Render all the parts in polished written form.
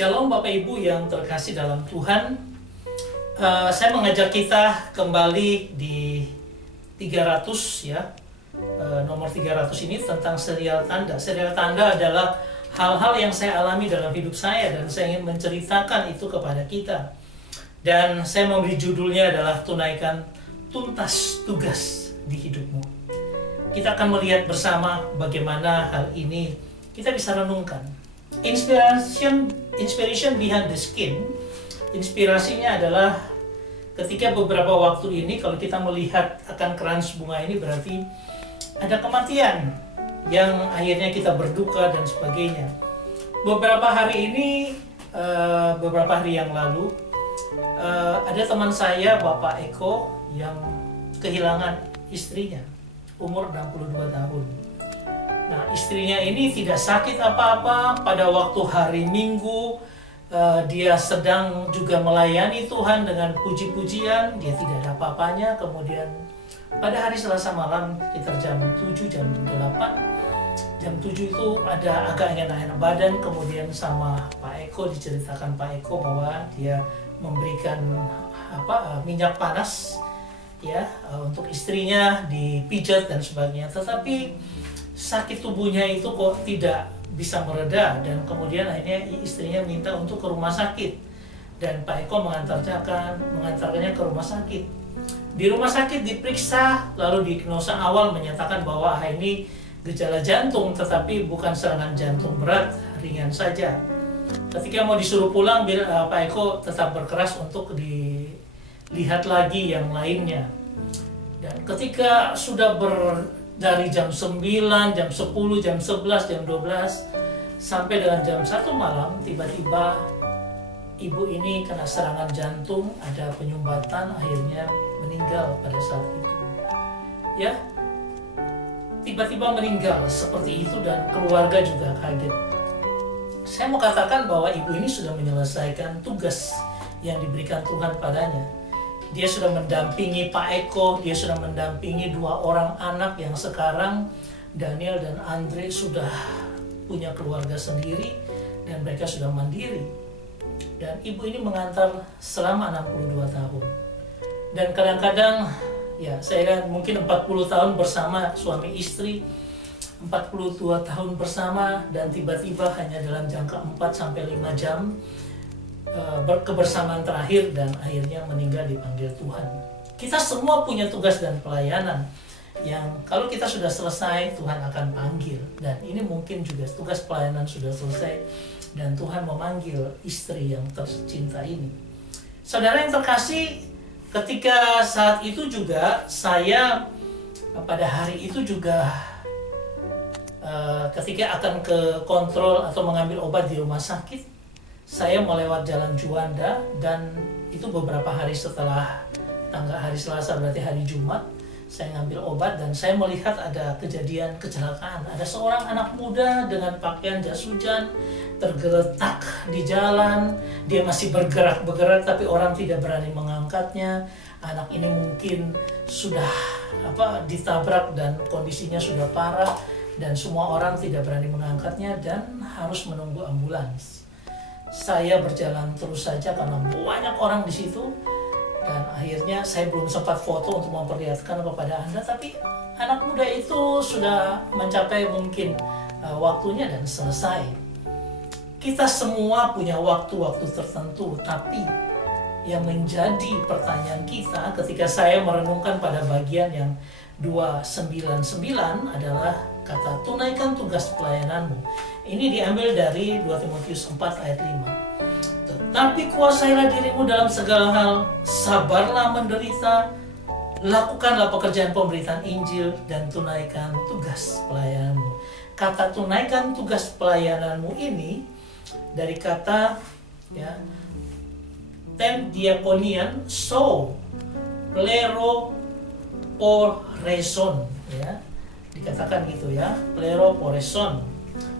Shalom Bapak Ibu yang terkasih dalam Tuhan. Saya mengajak kita kembali di 300 ya. Nomor 300 ini tentang serial tanda. Serial tanda adalah hal-hal yang saya alami dalam hidup saya dan saya ingin menceritakan itu kepada kita. Dan saya memberi judulnya adalah tunaikan tuntas tugas di hidupmu. Kita akan melihat bersama bagaimana hal ini kita bisa renungkan. Inspiration behind the skin. Inspirasinya adalah ketika beberapa waktu ini kalau kita melihat akan krans bunga ini berarti ada kematian yang akhirnya kita berduka dan sebagainya. Beberapa hari yang lalu ada teman saya Bapak Eko yang kehilangan istrinya umur 62 tahun. Nah, istrinya ini tidak sakit apa-apa. Pada waktu hari Minggu, dia sedang juga melayani Tuhan dengan puji-pujian. Dia tidak ada apa-apanya. Kemudian pada hari Selasa malam, sekitar jam 7, jam 8. Jam 7 itu ada agak enak-enak badan. Kemudian sama Pak Eko, diceritakan Pak Eko bahwa dia memberikan minyak panas ya untuk istrinya, dipijat dan sebagainya. Tetapi sakit tubuhnya itu kok tidak bisa mereda dan kemudian akhirnya istrinya minta untuk ke rumah sakit dan Pak Eko mengantarkannya ke rumah sakit. Di rumah sakit diperiksa lalu diagnosa awal menyatakan bahwa ini gejala jantung tetapi bukan serangan jantung berat, ringan saja. Ketika mau disuruh pulang, Pak Eko tetap berkeras untuk dilihat lagi yang lainnya. Dan ketika sudah dari jam 9, jam 10, jam 11, jam 12 sampai dengan jam 1 malam tiba-tiba ibu ini kena serangan jantung, ada penyumbatan, akhirnya meninggal pada saat itu. Ya, tiba-tiba meninggal seperti itu dan keluarga juga kaget. Saya mau katakan bahwa ibu ini sudah menyelesaikan tugas yang diberikan Tuhan padanya. Dia sudah mendampingi Pak Eko, dia sudah mendampingi 2 orang anak yang sekarang Daniel dan Andre sudah punya keluarga sendiri dan mereka sudah mandiri. Dan ibu ini mengantar selama 62 tahun. Dan kadang-kadang ya saya kan mungkin 40 tahun bersama suami istri, 42 tahun bersama dan tiba-tiba hanya dalam jangka 4-5 jam kebersamaan terakhir dan akhirnya meninggal dipanggil Tuhan. Kita semua punya tugas dan pelayanan yang kalau kita sudah selesai Tuhan akan panggil dan ini mungkin juga tugas pelayanan sudah selesai dan Tuhan memanggil istri yang tercinta ini. Saudara yang terkasih, ketika saat itu juga saya pada hari itu juga ketika akan ke kontrol atau mengambil obat di rumah sakit, saya melewat jalan Juanda dan itu beberapa hari setelah tanggal hari Selasa berarti hari Jumat saya ngambil obat dan saya melihat ada kejadian kecelakaan. Ada seorang anak muda dengan pakaian jas hujan tergeletak di jalan. Dia masih bergerak tapi orang tidak berani mengangkatnya. Anak ini mungkin sudah ditabrak dan kondisinya sudah parah dan semua orang tidak berani mengangkatnya dan harus menunggu ambulans. Saya berjalan terus saja karena banyak orang di situ dan akhirnya saya belum sempat foto untuk memperlihatkan kepada Anda, tapi anak muda itu sudah mencapai mungkin waktunya dan selesai. Kita semua punya waktu-waktu tertentu, tapi yang menjadi pertanyaan kita ketika saya merenungkan pada bagian yang 299 adalah kata tunaikan tugas pelayananmu. Ini diambil dari 2 Timotius 4 ayat 5. Tetapi kuasailah dirimu dalam segala hal, sabarlah menderita, lakukanlah pekerjaan pemberitaan Injil dan tunaikan tugas pelayananmu. Kata tunaikan tugas pelayananmu ini dari kata ya tem diakonian so plero poreson ya. Dikatakan gitu ya, plero poreson.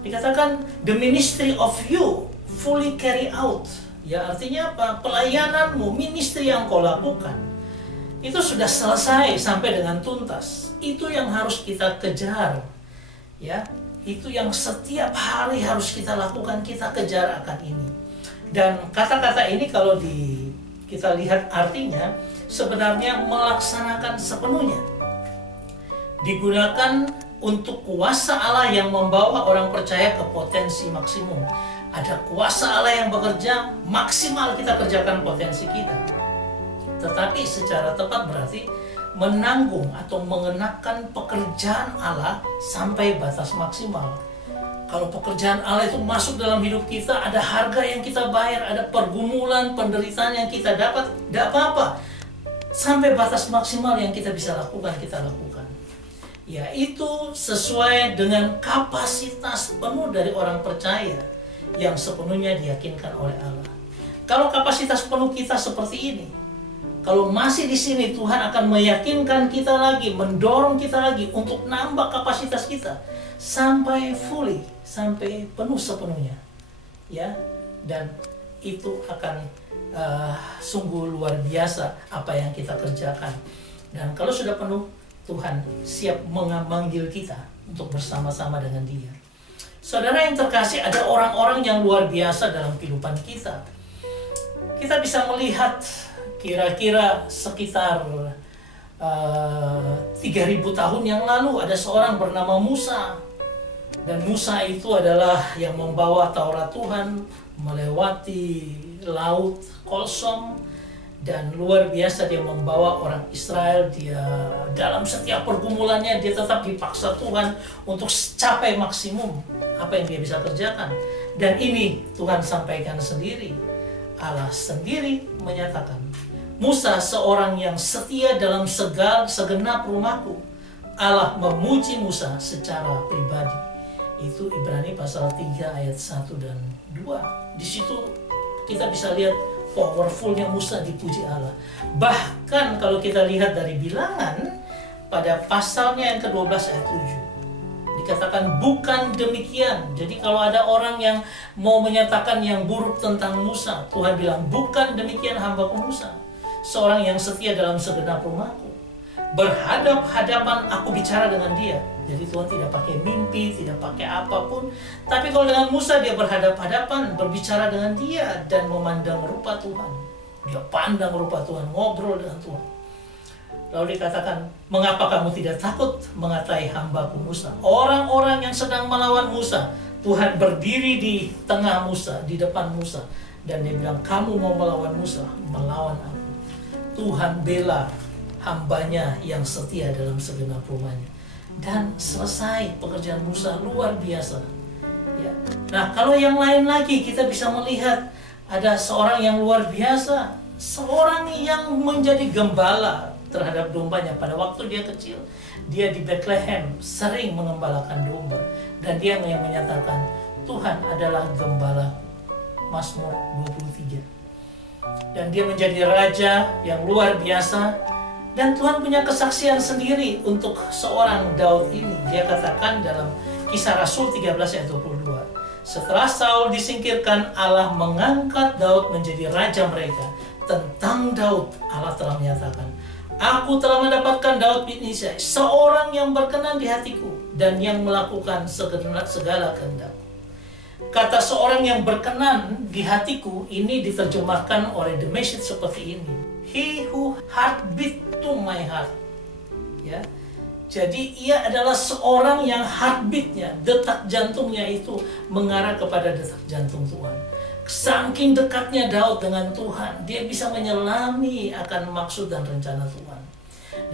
Dikatakan the ministry of you fully carry out. Ya artinya apa? Pelayananmu, ministry yang kau lakukan itu sudah selesai sampai dengan tuntas. Itu yang harus kita kejar. Ya, itu yang setiap hari harus kita lakukan, kita kejar akan ini. Dan kata-kata ini kalau kita lihat artinya, sebenarnya melaksanakan sepenuhnya. Digunakan untuk kuasa Allah yang membawa orang percaya ke potensi maksimum. Ada kuasa Allah yang bekerja, maksimal kita kerjakan potensi kita. Tetapi secara tepat berarti menanggung atau mengenakan pekerjaan Allah sampai batas maksimal. Kalau pekerjaan Allah itu masuk dalam hidup kita, ada harga yang kita bayar, ada pergumulan, penderitaan yang kita dapat, tidak apa-apa. Sampai batas maksimal yang kita bisa lakukan, kita lakukan. Yaitu sesuai dengan kapasitas penuh dari orang percaya yang sepenuhnya diyakinkan oleh Allah. Kalau kapasitas penuh kita seperti ini, kalau masih di sini, Tuhan akan meyakinkan kita lagi, mendorong kita lagi untuk nambah kapasitas kita sampai fully, sampai penuh sepenuhnya, ya. Dan itu akan sungguh luar biasa apa yang kita kerjakan. Dan kalau sudah penuh, Tuhan siap memanggil kita untuk bersama-sama dengan Dia. Saudara yang terkasih, ada orang-orang yang luar biasa dalam kehidupan kita. Kita bisa melihat kira-kira sekitar 3.000 tahun yang lalu ada seorang bernama Musa. Dan Musa itu adalah yang membawa Taurat Tuhan melewati laut Kolsom. Dan luar biasa dia membawa orang Israel. Dia dalam setiap pergumulannya dia tetap dipaksa Tuhan untuk capai maksimum apa yang dia bisa kerjakan. Dan ini Tuhan sampaikan sendiri. Allah sendiri menyatakan, Musa seorang yang setia dalam segenap rumahku. Allah memuji Musa secara pribadi. Itu Ibrani pasal 3 ayat 1 dan 2. Di situ kita bisa lihat powerfulnya Musa dipuji Allah. Bahkan kalau kita lihat dari Bilangan pada pasalnya yang ke-12 ayat 7 dikatakan bukan demikian. Jadi kalau ada orang yang mau menyatakan yang buruk tentang Musa, Tuhan bilang bukan demikian hambaku Musa, seorang yang setia dalam segenap rumahku. Berhadap-hadapan aku bicara dengan dia. Jadi Tuhan tidak pakai mimpi, tidak pakai apapun. Tapi kalau dengan Musa dia berhadap-hadapan, berbicara dengan dia dan memandang rupa Tuhan. Dia pandang rupa Tuhan, ngobrol dengan Tuhan. Lalu dikatakan, mengapa kamu tidak takut mengatai hambaku Musa? Orang-orang yang sedang melawan Musa, Tuhan berdiri di tengah Musa, di depan Musa. Dan dia bilang, kamu mau melawan Musa, melawan aku. Tuhan bela hambanya yang setia dalam segenap rumahnya. Dan selesai pekerjaan Musa luar biasa. Ya. Nah, kalau yang lain lagi kita bisa melihat ada seorang yang luar biasa, seorang yang menjadi gembala terhadap dombanya pada waktu dia kecil. Dia di Bethlehem sering mengembalakan domba dan dia yang menyatakan Tuhan adalah gembala. Mazmur 23. Dan dia menjadi raja yang luar biasa. Dan Tuhan punya kesaksian sendiri untuk seorang Daud ini. Dia katakan dalam Kisah Rasul 13 ayat 22. Setelah Saul disingkirkan, Allah mengangkat Daud menjadi raja mereka. Tentang Daud, Allah telah menyatakan, aku telah mendapatkan Daud bin Isai, seorang yang berkenan di hatiku dan yang melakukan segala kehendak. Kata seorang yang berkenan di hatiku ini diterjemahkan oleh The Message seperti ini. He who heartbeat to my heart. Ya. Jadi ia adalah seorang yang heartbeatnya, detak jantungnya itu mengarah kepada detak jantung Tuhan. Saking dekatnya Daud dengan Tuhan, dia bisa menyelami akan maksud dan rencana Tuhan.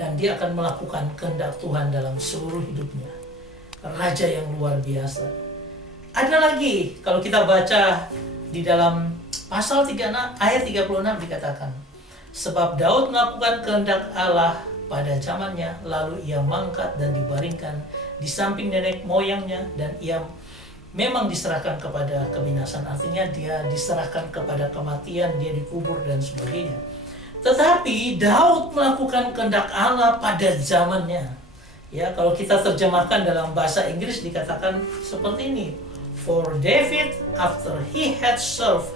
Dan dia akan melakukan kehendak Tuhan dalam seluruh hidupnya. Raja yang luar biasa. Ada lagi, kalau kita baca di dalam pasal 36 ayat 36 dikatakan, sebab Daud melakukan kehendak Allah pada zamannya, lalu ia mangkat dan dibaringkan di samping nenek moyangnya, dan ia memang diserahkan kepada kebinasan. Artinya dia diserahkan kepada kematian, dia dikubur dan sebagainya. Tetapi Daud melakukan kehendak Allah pada zamannya. Ya, kalau kita terjemahkan dalam bahasa Inggris dikatakan seperti ini. For David, after he had served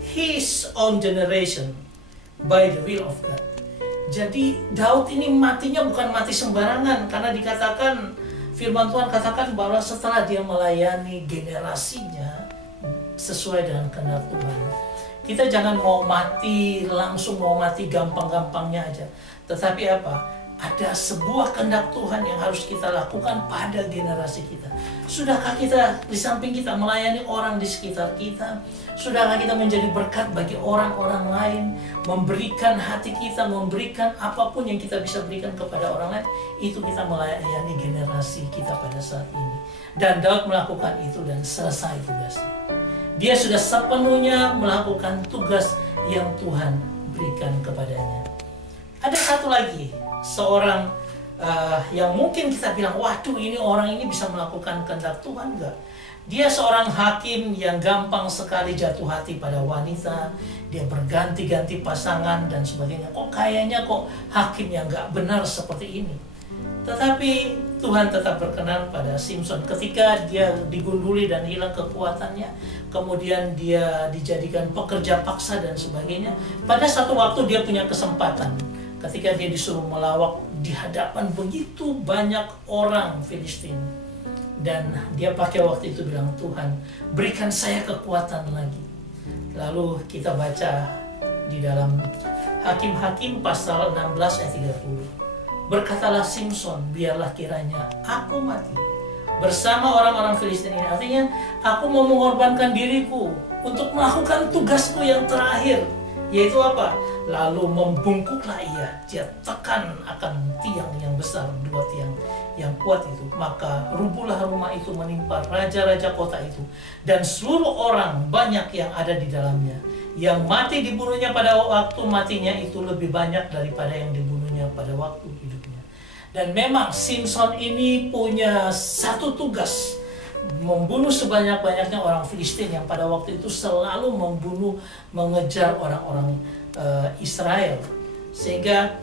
his own generation by the will of God. Jadi Daud ini matinya bukan mati sembarangan, karena dikatakan firman Tuhan katakan bahwa setelah dia melayani generasinya sesuai dengan kehendak Tuhan. Kita jangan mau mati langsung, mau mati gampang-gampangnya aja. Tetapi apa? Ada sebuah kehendak Tuhan yang harus kita lakukan pada generasi kita. Sudahkah kita di samping kita melayani orang di sekitar kita? Sudahkah kita menjadi berkat bagi orang-orang lain? Memberikan hati kita, memberikan apapun yang kita bisa berikan kepada orang lain. Itu kita melayani generasi kita pada saat ini. Dan Daud melakukan itu dan selesai tugasnya. Dia sudah sepenuhnya melakukan tugas yang Tuhan berikan kepadanya. Ada satu lagi, seorang yang mungkin kita bilang, waduh ini orang ini bisa melakukan kehendak Tuhan enggak? Dia seorang hakim yang gampang sekali jatuh hati pada wanita. Dia berganti-ganti pasangan dan sebagainya. Kok kayaknya kok hakim yang enggak benar seperti ini? Tetapi Tuhan tetap berkenan pada Simson ketika dia digunduli dan hilang kekuatannya. Kemudian dia dijadikan pekerja paksa dan sebagainya. Pada satu waktu dia punya kesempatan. Ketika dia disuruh melawak di hadapan begitu banyak orang Filistin. Dan dia pakai waktu itu bilang, Tuhan berikan saya kekuatan lagi. Lalu kita baca di dalam Hakim-Hakim pasal 16 ayat 30. Berkatalah Simson, biarlah kiranya aku mati bersama orang-orang Filistin ini. Artinya aku mau mengorbankan diriku untuk melakukan tugasku yang terakhir. Yaitu apa? Lalu membungkuklah dia tekan akan tiang yang besar, 2 tiang yang kuat itu. Maka rubuhlah rumah itu menimpa raja-raja kota itu. Dan seluruh orang banyak yang ada di dalamnya. Yang mati dibunuhnya pada waktu matinya itu lebih banyak daripada yang dibunuhnya pada waktu hidupnya. Dan memang Simson ini punya satu tugas, membunuh sebanyak-banyaknya orang Filistin yang pada waktu itu selalu mengejar orang-orang Israel. Sehingga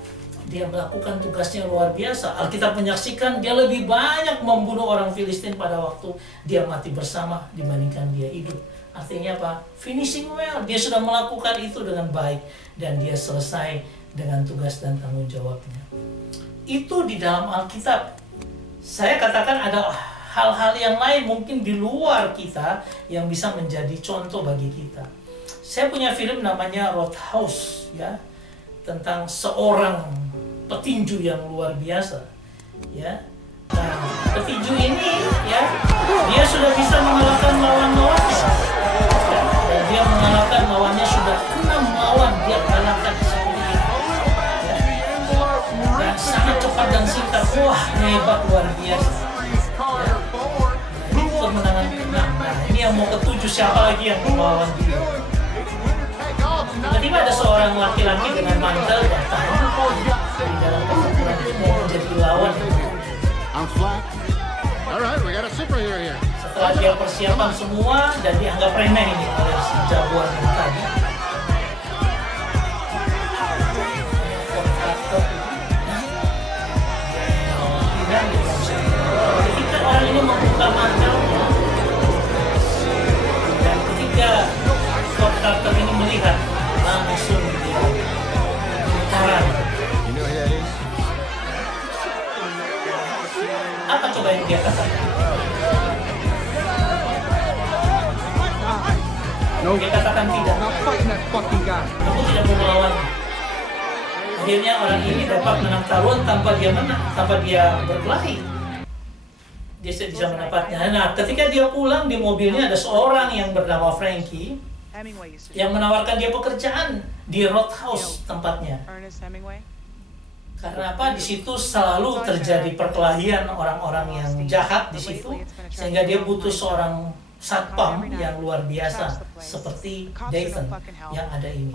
dia melakukan tugasnya luar biasa. Alkitab menyaksikan dia lebih banyak membunuh orang Filistin pada waktu dia mati bersama dibandingkan dia hidup. Artinya apa? Finishing well. Dia sudah melakukan itu dengan baik dan dia selesai dengan tugas dan tanggung jawabnya. Itu di dalam Alkitab. Saya katakan ada hal-hal yang lain mungkin di luar kita yang bisa menjadi contoh bagi kita. Saya punya film namanya Roadhouse, ya, tentang seorang petinju yang luar biasa, ya. Nah, petinju ini, ya, dia sudah bisa mengalahkan lawan-lawannya, ya, dan dia mengalahkan lawannya sudah 6 lawan dia kalahkan seperti ini, ya. Dan sangat cepat dan singkat, wah hebat luar biasa. Kemenangan ke-6. Nah, ini yang mau ke-7 siapa lagi yang melawan dia? Tiba-tiba ada seorang laki-laki dengan mantel datang di dalam pertempuran itu mau menjadi lawan. Setelah dia persiapan semua dan dianggap remeh ini oleh si jagoan yang tadi. Ketika orang ini membuka mantelnya dan ketika Scott Carter ini melihat, langsung dia getaran. Apa coba yang dia katakan? Dia katakan tidak. Kamu tidak mau melawan. Akhirnya orang ini dapat menang taruhan tanpa dia menang, tanpa dia berkelahi. Dia bisa mendapatnya. Nah, ketika dia pulang di mobilnya ada seorang yang bernama Frankie yang menawarkan dia pekerjaan di Roadhouse tempatnya. Karena apa? Di situ selalu terjadi perkelahian orang-orang yang jahat di situ, sehingga dia butuh seorang satpam yang luar biasa seperti Dayton yang ada ini.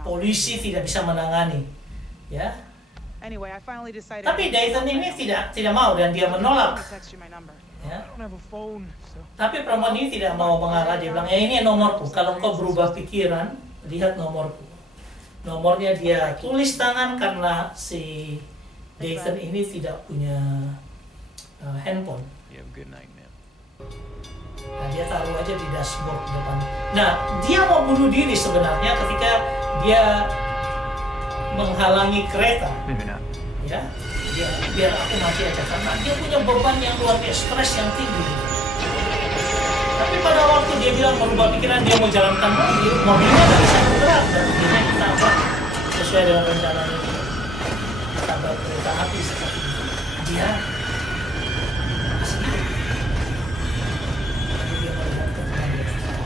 Polisi tidak bisa menangani, ya. Tapi Dayton ini tidak mau dan dia menolak. Ya. Tapi perempuan ini tidak mau mengalah. Dia bilang, ya ini nomorku. Kalau engkau berubah pikiran, lihat nomorku. Nomornya dia tulis tangan karena si Dayton ini tidak punya handphone. Nah, dia taruh aja di dashboard depan. Nah, dia mau bunuh diri sebenarnya ketika dia menghalangi kereta. Ya, biar aku mati aja karena dia punya beban yang luar biasa, stres yang tinggi. Tapi pada waktu dia bilang merubah pikiran, dia mau jalankan mobil, mobilnya nggak bisa bergerak dan akhirnya ditabrak sesuai dengan rencananya. Tabrak kereta api seperti itu. Dia masih hidup. Lalu dia melihat ke depan dia berkata,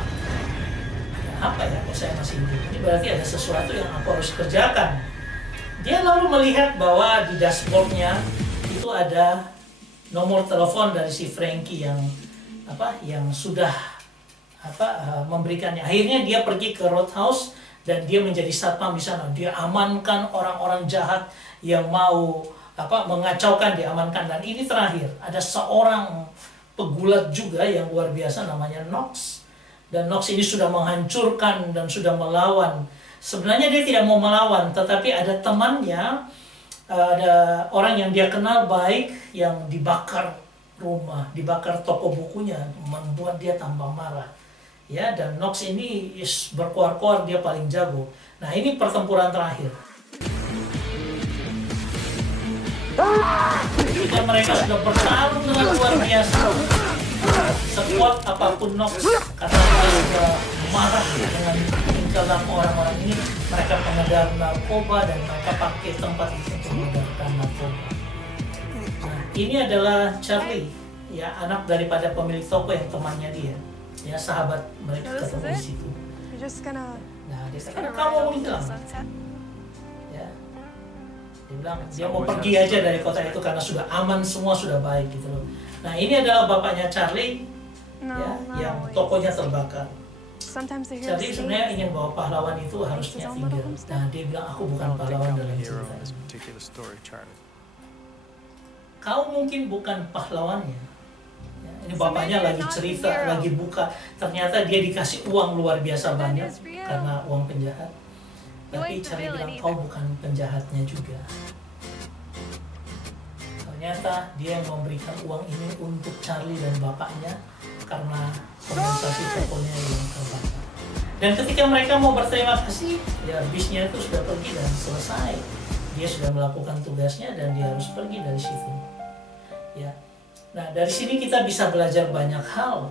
apa ya kok saya masih hidup? Ini berarti ada sesuatu yang aku harus kerjakan. Dia lalu melihat bahwa di dashboardnya itu ada nomor telepon dari si Frankie yang sudah memberikannya. Akhirnya dia pergi ke Roadhouse dan dia menjadi satpam di sana. Dia amankan orang-orang jahat yang mau mengacaukan, diamankan. Dan ini terakhir, ada seorang pegulat juga yang luar biasa namanya Knox. Dan Knox ini sudah menghancurkan dan sudah melawan. Sebenarnya dia tidak mau melawan, tetapi ada temannya, ada orang yang dia kenal baik yang dibakar rumah, dibakar toko bukunya, membuat dia tambah marah. Ya, dan Knox ini berkuar-kuar, dia paling jago. Nah, ini pertempuran terakhir. Ketika mereka sudah bertarung dengan luar biasa, sekuat apapun Knox, karena dia sudah marah dengan tingkah orang-orang ini, mereka pengedar narkoba dan mereka pakai tempat itu untuk mengedarkan narkoba. Nah, ini adalah Charlie, ya, anak daripada pemilik toko yang temannya dia, ya, sahabat mereka ketemu di situ. Nah, dia kata, kamu mau hilang? Ya, dia bilang dia mau pergi aja dari kota itu karena sudah aman, semua sudah baik gitu loh. Nah, ini adalah bapaknya Charlie, ya, yang tokonya terbakar. Charlie sebenarnya ingin bahwa pahlawan itu harusnya tinggal. Nah, dia bilang aku bukan pahlawan dalam cerita. Kau mungkin bukan pahlawannya. Ya, ini bapaknya lagi cerita, lagi buka. Ternyata dia dikasih uang luar biasa banyak karena uang penjahat. Tapi Charlie bilang kau bukan penjahatnya juga. Ternyata dia yang memberikan uang ini untuk Charlie dan bapaknya karena kompensasi tokonya yang terbakar. Dan ketika mereka mau berterima kasih, ya bisnya itu sudah pergi dan selesai. Dia sudah melakukan tugasnya dan dia harus pergi dari situ. Ya, nah dari sini kita bisa belajar banyak hal.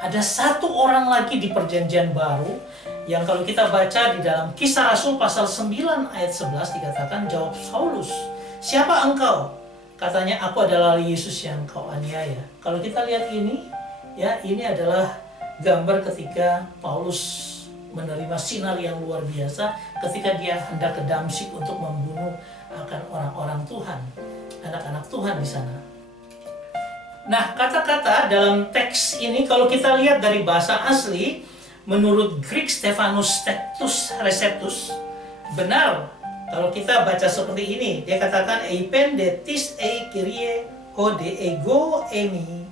Ada satu orang lagi di Perjanjian Baru yang kalau kita baca di dalam Kisah Rasul pasal 9 ayat 11 dikatakan, jawab Saulus, siapa engkau? Katanya, aku adalah Yesus yang kau aniaya. Kalau kita lihat ini, ya, ini adalah gambar ketika Paulus menerima sinar yang luar biasa ketika dia hendak ke Damsyik untuk membunuh akan orang-orang Tuhan, anak-anak Tuhan di sana. Nah, kata-kata dalam teks ini kalau kita lihat dari bahasa asli, menurut Greek Stephanus Tectus Receptus, benar. Kalau kita baca seperti ini, dia katakan eipen de tis e kyrie ho de ego emi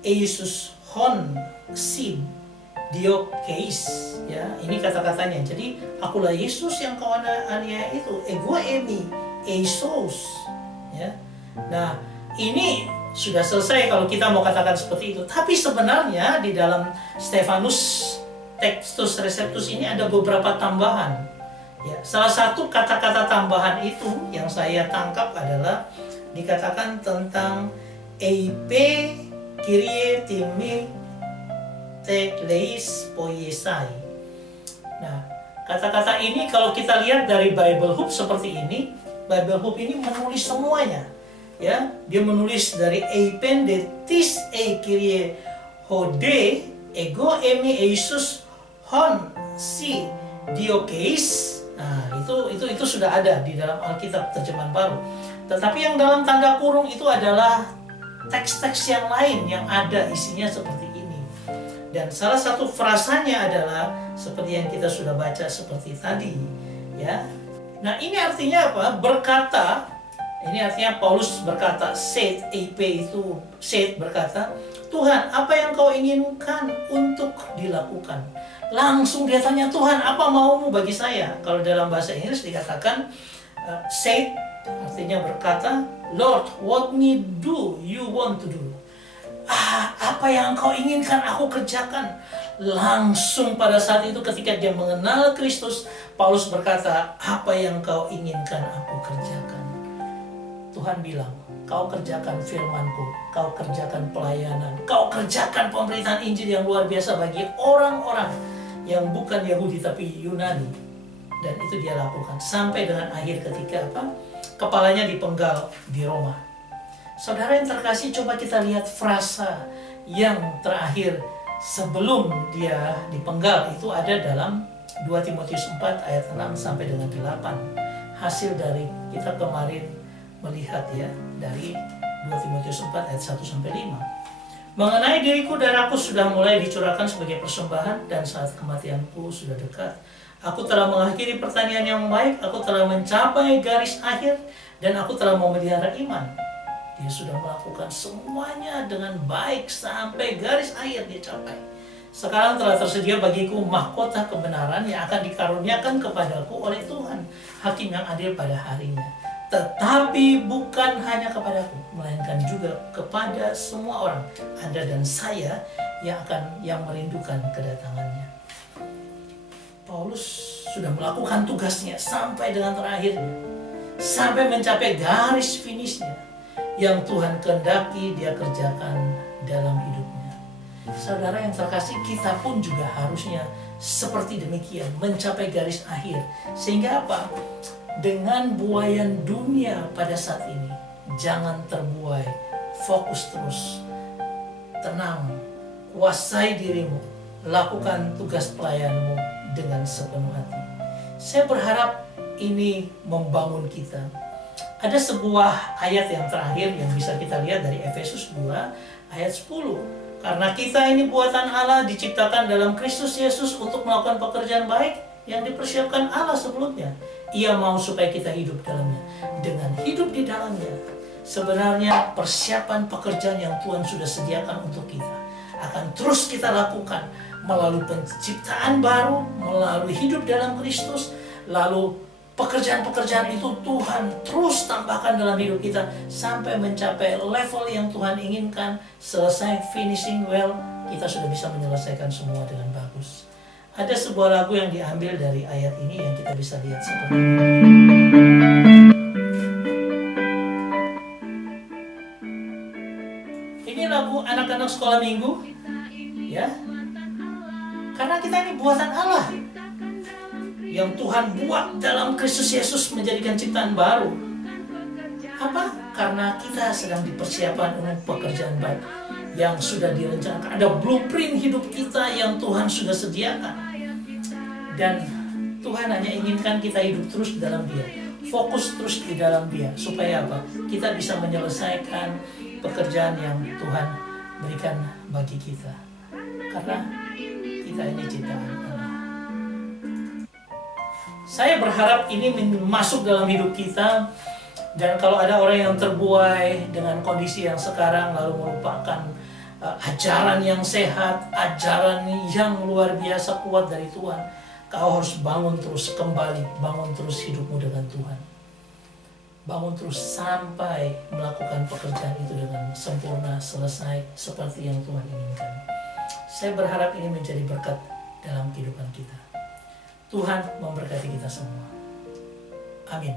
eisus hon sin diokeis. Ya, ini kata-katanya. Jadi akulah Yesus yang kau aniaya itu, ego emi eisos. Ya. Nah, ini sudah selesai kalau kita mau katakan seperti itu. Tapi sebenarnya di dalam Stephanus Textus Receptus ini ada beberapa tambahan. Ya, salah satu kata-kata tambahan itu yang saya tangkap adalah dikatakan tentang eipe kyrie timi tekleis poiesai. Nah, kata-kata ini kalau kita lihat dari Bible Hub seperti ini, Bible Hub ini menulis semuanya. Ya, dia menulis dari eipen de tis e kyrie hode ego emi eisus hon si diokeis. Nah, itu sudah ada di dalam Alkitab terjemahan baru. Tetapi yang dalam tanda kurung itu adalah teks-teks yang lain yang ada isinya seperti ini. Dan salah satu frasanya adalah seperti yang kita sudah baca seperti tadi, ya. Nah, ini artinya apa? Berkata. Ini artinya Paulus berkata, said, EP itu said berkata, Tuhan, apa yang kau inginkan untuk dilakukan? Langsung dia tanya, Tuhan, apa maumu bagi saya? Kalau dalam bahasa Inggris dikatakan, said, artinya berkata, Lord, what me do you want to do? Apa yang kau inginkan aku kerjakan? Langsung pada saat itu ketika dia mengenal Kristus, Paulus berkata, apa yang kau inginkan aku kerjakan? Tuhan bilang, kau kerjakan firman-Ku, kau kerjakan pelayanan, kau kerjakan pemberitaan Injil yang luar biasa bagi orang-orang yang bukan Yahudi tapi Yunani. Dan itu dia lakukan sampai dengan akhir ketika kepalanya dipenggal di Roma. Saudara yang terkasih, coba kita lihat frasa yang terakhir sebelum dia dipenggal itu ada dalam 2 Timotius 4 ayat 6 sampai dengan 8. Hasil dari kita kemarin melihat ya, dari 2 Timotius 4 ayat 1 sampai 5. Mengenai diriku, darahku sudah mulai dicurahkan sebagai persembahan dan saat kematianku sudah dekat. Aku telah mengakhiri pertanian yang baik, aku telah mencapai garis akhir, dan aku telah memelihara iman. Dia sudah melakukan semuanya dengan baik sampai garis akhir dia capai. Sekarang telah tersedia bagiku mahkota kebenaran yang akan dikaruniakan kepadaku oleh Tuhan, Hakim yang adil pada harinya. Tetapi bukan hanya kepadaku, melainkan juga kepada semua orang, Anda dan saya yang merindukan kedatangannya. Paulus sudah melakukan tugasnya sampai dengan terakhirnya, sampai mencapai garis finishnya yang Tuhan kehendaki dia kerjakan dalam hidupnya. Saudara yang terkasih, kita pun juga harusnya seperti demikian, mencapai garis akhir. Sehingga apa? Dengan buayan dunia pada saat ini, jangan terbuai, fokus terus, tenang, kuasai dirimu, lakukan tugas pelayanmu dengan sepenuh hati. Saya berharap ini membangun kita. Ada sebuah ayat yang terakhir yang bisa kita lihat dari Efesus 2 ayat 10. Karena kita ini buatan Allah, diciptakan dalam Kristus Yesus untuk melakukan pekerjaan baik yang dipersiapkan Allah sebelumnya. Ia mau supaya kita hidup dalamnya. Dengan hidup di dalamnya, sebenarnya persiapan pekerjaan yang Tuhan sudah sediakan untuk kita akan terus kita lakukan melalui penciptaan baru, melalui hidup dalam Kristus, lalu pekerjaan-pekerjaan itu Tuhan terus tambahkan dalam hidup kita sampai mencapai level yang Tuhan inginkan. Selesai, finishing well, kita sudah bisa menyelesaikan semua dengan bagus. Ada sebuah lagu yang diambil dari ayat ini yang kita bisa lihat seperti ini. Ini lagu anak-anak sekolah minggu, ya. Karena kita ini buatan Allah yang Tuhan buat dalam Kristus Yesus menjadikan ciptaan baru. Apa? Karena kita sedang dipersiapkan untuk pekerjaan baik yang sudah direncanakan. Ada blueprint hidup kita yang Tuhan sudah sediakan. Dan Tuhan hanya inginkan kita hidup terus di dalam Dia, fokus terus di dalam Dia, supaya apa? Kita bisa menyelesaikan pekerjaan yang Tuhan berikan bagi kita. Karena kita ini ciptaan Allah. Saya berharap ini masuk dalam hidup kita. Dan kalau ada orang yang terbuai dengan kondisi yang sekarang lalu melupakan ajaran yang sehat, ajaran yang luar biasa kuat dari Tuhan, kau harus bangun terus kembali, bangun terus hidupmu dengan Tuhan. Bangun terus sampai melakukan pekerjaan itu dengan sempurna, selesai seperti yang Tuhan inginkan. Saya berharap ini menjadi berkat dalam kehidupan kita. Tuhan memberkati kita semua. Amin.